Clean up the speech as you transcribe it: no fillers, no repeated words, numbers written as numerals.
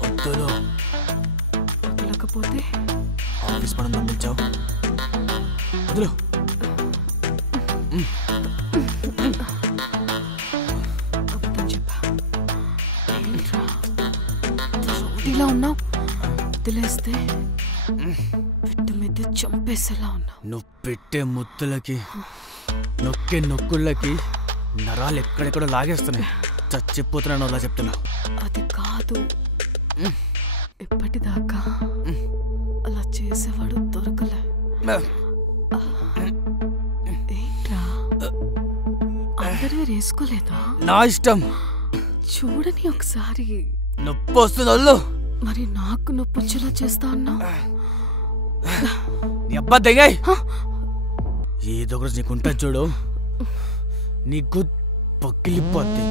వద్దులు వదలకపోతే office పని పంపించావు. వదులు. అబద్ధం చెప్పా. ఏంట్రా ఇలా ఉన్నావు? వదిలేస్తే పెట్టు మీద చంపేసేలా ఉన్నావు. నువ్వు పెట్టే ముద్దులకి నొక్కే నొక్కుళ్ళకి నరాలు ఎక్కడెక్కడో లాగేస్తున్నాయి. చచ్చిపోతున్నాను అలా చెప్తున్నా. అది కాదు, ఇప్పటిదాకా అలా చేసేవాడు దొరకలే. ఏంట్రా అందరివి వేసుకోలేదా? నా ఇష్టం. చూడని ఒకసారి. నొప్పి వస్తుంది అల్లు. మరి నాకు నొప్పి వచ్చేలా చేస్తా అన్నా. నీ అబ్బా దెంగాయ్. ఏదో ఒకటి నీకు ఉంటుంది చూడు, నీకు పక్కిలిపోద్ది.